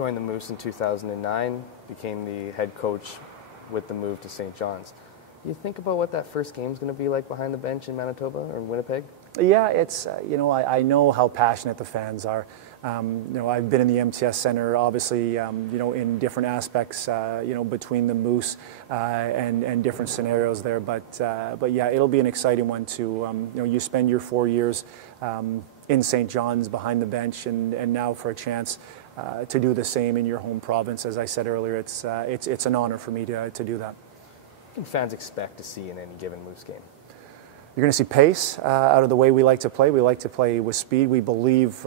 joined the Moose in 2009, became the head coach with the move to St. John's. You think about what that first game is going to be like behind the bench in Manitoba or Winnipeg? Yeah, it's, I know how passionate the fans are. I've been in the MTS Center, obviously, in different aspects, between the Moose and different scenarios there. But yeah, it'll be an exciting one to, you spend your 4 years in St. John's behind the bench, and now for a chance to do the same in your home province. As I said earlier, it's an honor for me to do that. What can fans expect to see in any given Moose game? You're going to see pace out of the way we like to play. We like to play with speed. We believe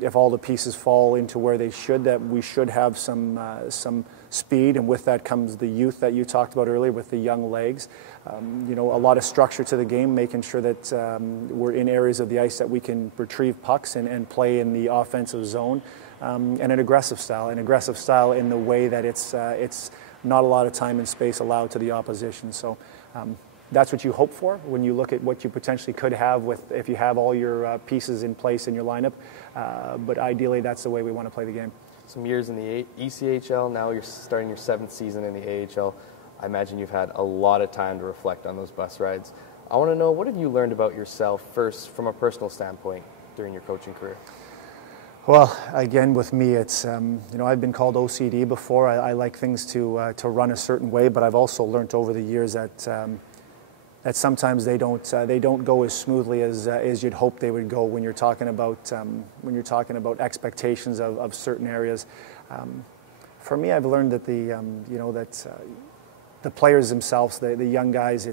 if all the pieces fall into where they should, that we should have some speed, and with that comes the youth that you talked about earlier with the young legs. A lot of structure to the game, making sure that we're in areas of the ice that we can retrieve pucks and play in the offensive zone, and an aggressive style in the way that it's not a lot of time and space allowed to the opposition. So that's what you hope for when you look at what you potentially could have if you have all your pieces in place in your lineup. But ideally, that's the way we want to play the game. Some years in the ECHL, now you're starting your 7th season in the AHL. I imagine you've had a lot of time to reflect on those bus rides. I want to know, what have you learned about yourself first from a personal standpoint during your coaching career? Well, again, with me, it's I've been called OCD before. I like things to run a certain way, but I've also learned over the years that sometimes they don't go as smoothly as you'd hope they would go when you're talking about expectations of certain areas. For me, I've learned that the players themselves, the young guys,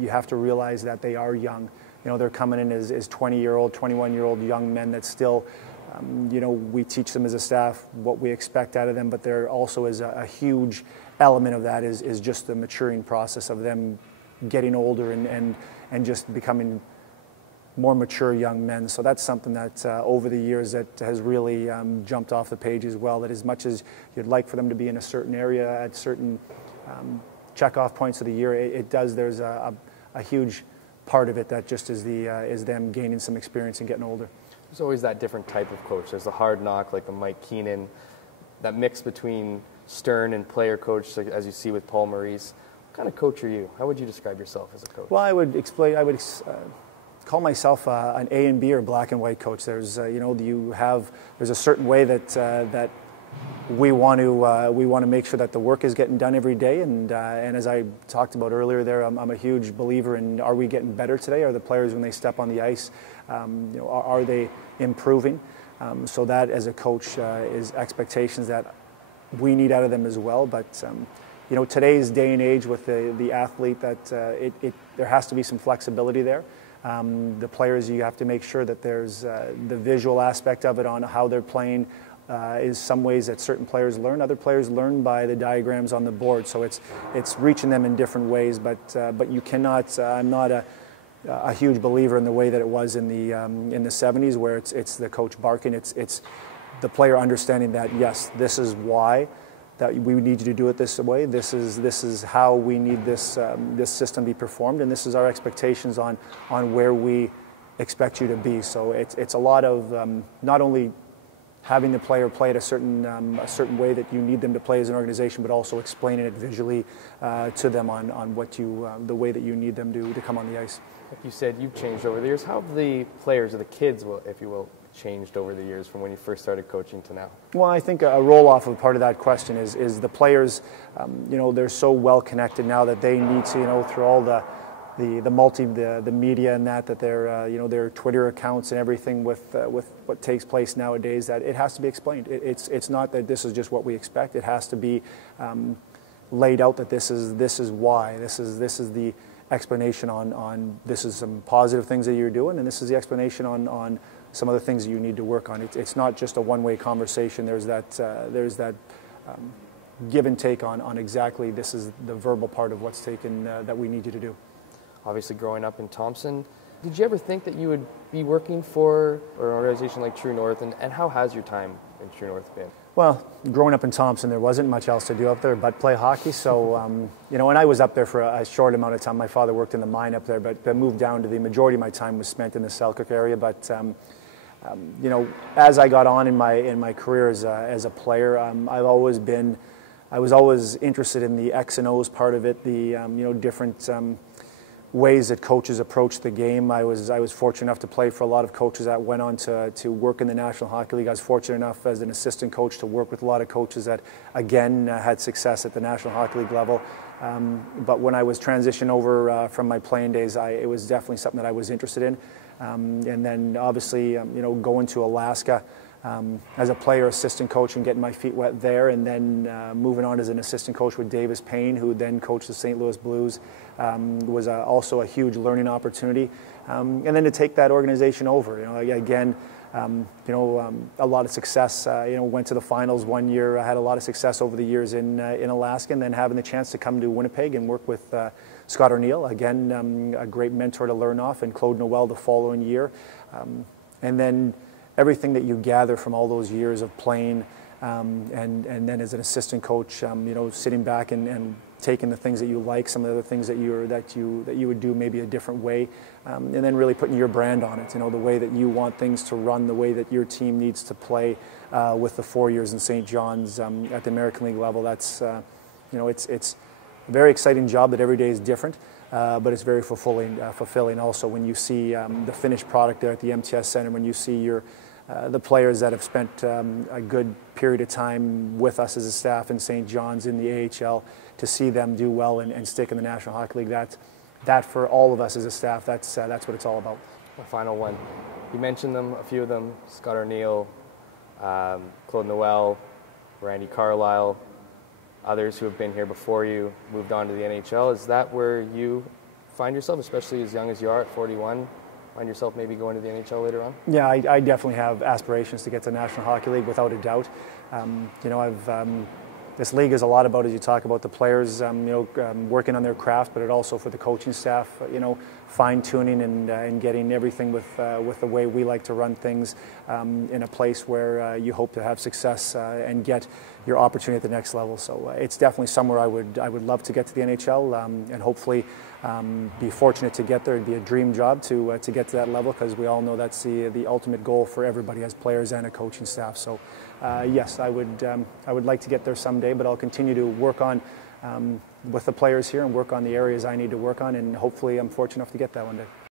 you have to realize that they are young. They're coming in as 20-year-old, 21-year-old young men that still. We teach them as a staff what we expect out of them, but there also is a huge element of that is just the maturing process of them getting older and just becoming more mature young men. So that's something that over the years that has really jumped off the page as well, that as much as you'd like for them to be in a certain area at certain check-off points of the year, there's a huge part of it that just is them gaining some experience and getting older. There's always that different type of coach. There's the hard knock, like the Mike Keenan, that mix between stern and player coach, like as you see with Paul Maurice. What kind of coach are you? How would you describe yourself as a coach? Well, I would call myself an A and B or black and white coach. There's there's a certain way that we want to make sure that the work is getting done every day, and as I talked about earlier there, I'm a huge believer in, are we getting better today? Are the players, when they step on the ice, are they improving? So that, as a coach, is expectations that we need out of them as well. But today's day and age with the athlete, that there has to be some flexibility there. The players, you have to make sure that there's the visual aspect of it on how they're playing. Is some ways that certain players learn. Other players learn by the diagrams on the board. So it's reaching them in different ways. But you cannot. I'm not a huge believer in the way that it was in the 70s, where it's the coach barking. It's the player understanding that, yes, this is why that we need you to do it this way. This is how we need this system be performed, and this is our expectations on where we expect you to be. So it's a lot of not only having the player play it a certain way that you need them to play as an organization, but also explaining it visually to them on the way that you need them to come on the ice. Like you said, you've changed over the years. How have the players, or the kids, if you will, changed over the years from when you first started coaching to now? Well, I think a roll-off of part of that question is the players, they're so well connected now that they need to, through all the media and that their Twitter accounts and everything with what takes place nowadays, that it has to be explained. It's not that this is just what we expect. It has to be laid out that this is why. This is the explanation on this is some positive things that you're doing, and this is the explanation on some other things that you need to work on. It's not just a one-way conversation. There's that give and take on exactly this is the verbal part of what's taken that we need you to do. Obviously, growing up in Thompson, did you ever think that you would be working for an organization like True North, and how has your time in True North been? Well, growing up in Thompson, there wasn't much else to do up there but play hockey. So, and I was up there for a short amount of time. My father worked in the mine up there, but moved down to the majority of my time was spent in the Selkirk area. But You know, as I got on in my career as a player, I was always interested in the X and O's part of it, the you know, different ways that coaches approach the game. I was fortunate enough to play for a lot of coaches that went on to work in the National Hockey League. I was fortunate enough as an assistant coach to work with a lot of coaches that, again, had success at the National Hockey League level. But when I was transitioning over from my playing days, it was definitely something that I was interested in. And then obviously, you know, going to Alaska as a player, assistant coach, and getting my feet wet there, and then moving on as an assistant coach with Davis Payne, who then coached the St. Louis Blues, was also a huge learning opportunity. And then to take that organization over, you know, again, you know, a lot of success. You know, went to the finals one year. I had a lot of success over the years in Alaska, and then having the chance to come to Winnipeg and work with Scott O'Neill, again, a great mentor to learn off, and Claude Noel the following year. And then everything that you gather from all those years of playing, and then as an assistant coach, you know, sitting back and taking the things that you like, some of the things that you would do maybe a different way, and then really putting your brand on it. You know, the way that you want things to run, the way that your team needs to play. With the 4 years in St. John's at the American League level, that's you know, it's a very exciting job that every day is different. But it's very fulfilling also when you see the finished product there at the MTS Center, when you see the players that have spent a good period of time with us as a staff in St. John's in the AHL, to see them do well and stick in the National Hockey League. That for all of us as a staff, that's what it's all about. The final one, you mentioned them, a few of them: Scott O'Neill, Claude Noel, Randy Carlyle. Others who have been here before you moved on to the NHL. Is that where you find yourself, especially as young as you are at 41? Find yourself maybe going to the NHL later on? Yeah, I definitely have aspirations to get to the National Hockey League, without a doubt. You know, this league is a lot about, as you talk about, the players, you know, working on their craft, but it also for the coaching staff, you know, fine-tuning and getting everything with the way we like to run things in a place where you hope to have success and get your opportunity at the next level. So it's definitely somewhere I would love to get to the NHL, and hopefully be fortunate to get there. It'd be a dream job to get to that level, because we all know that's the ultimate goal for everybody as players and a coaching staff. So yes, I would like to get there someday, but I'll continue to work on with the players here and work on the areas I need to work on, and hopefully I'm fortunate enough to get that one day.